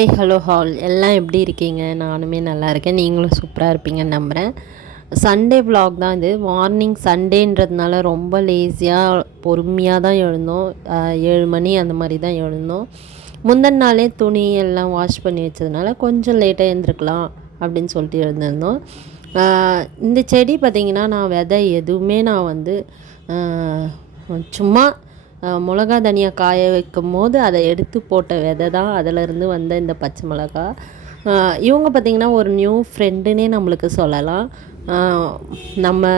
Hi hello hall எல்லாம் எப்படி இருக்கீங்க? நானுமே நல்லா இருக்கேன். நீங்களும் சூப்பராக இருப்பீங்கன்னு நம்புகிறேன். சண்டே vlog தான் இது. மார்னிங் சண்டேன்றதுனால ரொம்ப லேசியாக பொறுமையாக தான் எழுந்தோம். 7 மணி அந்த மாதிரி தான் எழுந்தோம். முந்தின நாளே துணி எல்லாம் வாஷ் பண்ணி வச்சதுனால கொஞ்சம் லேட்டாக எழுந்திருக்கலாம் அப்படின்னு சொல்லிட்டு எழுந்திருந்தோம். இந்த செடி பார்த்திங்கன்னா நான் விதை எதுவுமே நான் வந்து சும்மா மிளகா தனியாக காய வைக்கும் போது அதை எடுத்து போட்ட விதை தான் அதிலேருந்து வந்த இந்த பச்சை மிளகா. இவங்க பார்த்திங்கன்னா ஒரு நியூ ஃப்ரெண்டுன்னே நம்மளுக்கு சொல்லலாம். நம்ம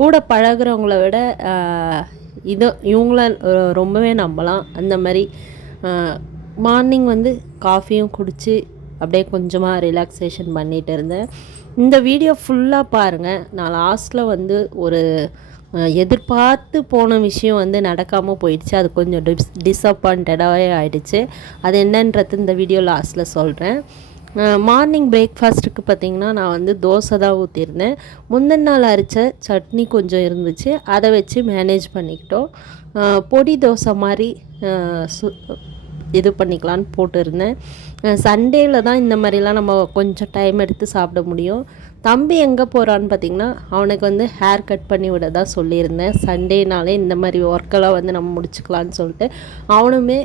கூட பழகிறவங்கள விட இவங்கள ரொம்பவே நம்பலாம். அந்த மாதிரி மார்னிங் வந்து காஃபியும் குடித்து அப்படியே கொஞ்சமாக ரிலாக்ஸேஷன் பண்ணிகிட்டு இருந்தேன். இந்த வீடியோ ஃபுல்லாக பாருங்கள். நான் லாஸ்ட்டில் வந்து ஒரு எதிர்பார்த்து போன விஷயம் வந்து நடக்காமல் போயிடுச்சு. அது கொஞ்சம் டிஸப்பாயிண்டடாகவே ஆகிடுச்சு. அது என்னன்றது இந்த வீடியோ லாஸ்ட்டில் சொல்கிறேன். மார்னிங் பிரேக்ஃபாஸ்ட்டுக்கு பார்த்திங்கன்னா நான் வந்து தோசை தான் ஊற்றிருந்தேன். முந்தின நாள் அரைச்ச சட்னி கொஞ்சம் இருந்துச்சு, அதை வச்சு மேனேஜ் பண்ணிக்கிட்டோம். பொடி தோசை மாதிரி இது பண்ணிக்கலான்னு போட்டுருந்தேன். சண்டேயில் தான் இந்த மாதிரிலாம் நம்ம கொஞ்சம் டைம் எடுத்து சாப்பிட முடியும். தம்பி எங்கே போகிறான்னு பார்த்திங்கன்னா அவனுக்கு வந்து ஹேர் கட் பண்ணி விட தான் சொல்லியிருந்தேன். சண்டேனாலே இந்த மாதிரி ஒர்க்கெல்லாம் வந்து நம்ம முடிச்சுக்கலான்னு சொல்லிட்டு அவனுமே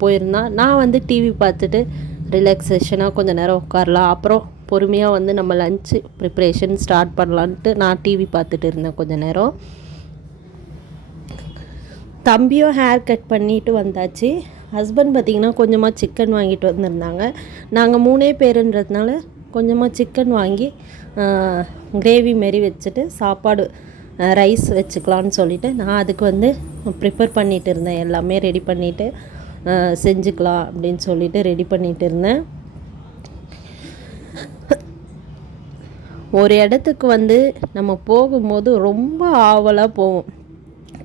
போயிருந்தான். நான் வந்து டிவி பார்த்துட்டு ரிலாக்ஸேஷனாக கொஞ்சம் நேரம் உட்காரலாம், அப்புறம் பொறுமையாக வந்து நம்ம லஞ்சு ப்ரிப்ரேஷன் ஸ்டார்ட் பண்ணலான்ட்டு நான் டிவி பார்த்துட்டு இருந்தேன் கொஞ்சம் நேரம். தம்பியும் ஹேர் கட் பண்ணிவிட்டு வந்தாச்சு. ஹஸ்பண்ட் பார்த்திங்கன்னா கொஞ்சமாக சிக்கன் வாங்கிட்டு வந்திருந்தாங்க. நாங்கள் 3 பேருன்றதுனால கொஞ்சமாக சிக்கன் வாங்கி கிரேவி மாரி வச்சுட்டு சாப்பாடு ரைஸ் வச்சுக்கலான்னு சொல்லிவிட்டு நான் அதுக்கு வந்து ப்ரிப்பேர் பண்ணிகிட்டு இருந்தேன். எல்லாமே ரெடி பண்ணிவிட்டு செஞ்சுக்கலாம் அப்படின்னு சொல்லிவிட்டு ரெடி பண்ணிகிட்டு இருந்தேன். ஒரு இடத்துக்கு வந்து நம்ம போகும்போது ரொம்ப ஆவலாக போவோம்.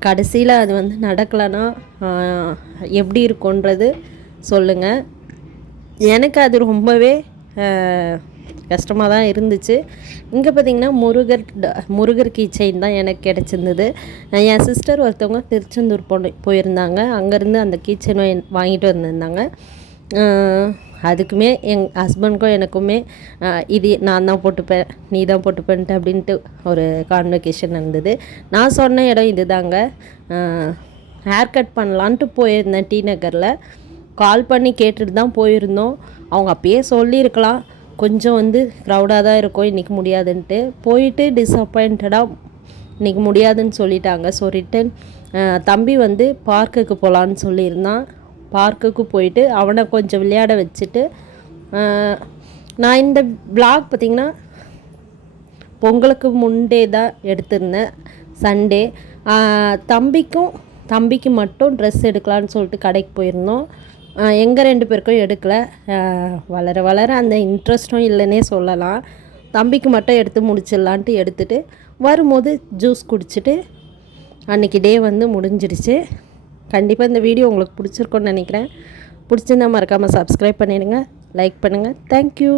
கடைசியில் அது வந்து நடக்கலைன்னா எப்படி இருக்குன்றது சொல்லுங்கள். எனக்கு அது ரொம்பவே கஷ்டமாக தான் இருந்துச்சு. இங்கே பார்த்திங்கன்னா முருகர் கீ செயின் தான் எனக்கு கிடச்சிருந்தது. என் சிஸ்டர் ஒருத்தவங்க திருச்செந்தூர் போயிருந்தாங்க. அங்கேருந்து அந்த கீ செயின் வாங்கிட்டு வந்திருந்தாங்க. அதுக்குமே எங்கள் ஹஸ்பண்டுக்கும் எனக்குமே இது நான் தான் போட்டுப்பேன், நீ தான் போட்டுப்பேன்ட்டு அப்படின்ட்டு ஒரு கான்வெகேஷன் இருந்தது. நான் சொன்ன இடம் இது தாங்க. ஹேர் கட் பண்ணலான்ட்டு போயிருந்தேன். டி நகரில் கால் பண்ணி கேட்டுட்டு தான் போயிருந்தோம். அவங்க அப்பயே சொல்லியிருக்கலாம், கொஞ்சம் வந்து க்ரௌடாக தான் இருக்கும் இன்றைக்கி முடியாதுன்ட்டு. போயிட்டு டிஸப்பாயிண்டடாக இன்றைக்கி முடியாதுன்னு சொல்லிட்டாங்க. ஸோ ரிட்டன் தம்பி வந்து பார்க்குக்கு போகலான்னு சொல்லியிருந்தான். பார்க்குக்கு போயிட்டு அவனை கொஞ்சம் விளையாட வச்சுட்டு நான் இந்த விளாக் பார்த்திங்கன்னா பொங்கலுக்கு முன்னே தான் எடுத்திருந்தேன். சண்டே தம்பிக்கு மட்டும் ட்ரெஸ் எடுக்கலான்னு சொல்லிட்டு கடைக்கு போயிருந்தோம். எங்கள் 2 பேருக்கும் எடுக்கலை. வளர வளர அந்த இன்ட்ரெஸ்ட்டும் இல்லைன்னே சொல்லலாம். தம்பிக்கு மட்டும் எடுத்து முடிச்சிடலான்ட்டு எடுத்துகிட்டு வரும்போது ஜூஸ் குடிச்சிட்டு அன்றைக்கி டே வந்து முடிஞ்சிருச்சு. கண்டிப்பாக இந்த வீடியோ உங்களுக்கு பிடிச்சிருக்குன்னு நினைக்கிறேன். பிடிச்சிருந்தா மறக்காமல் சப்ஸ்கிரைப் பண்ணிடுங்க, லைக் பண்ணுங்கள். தேங்க்யூ.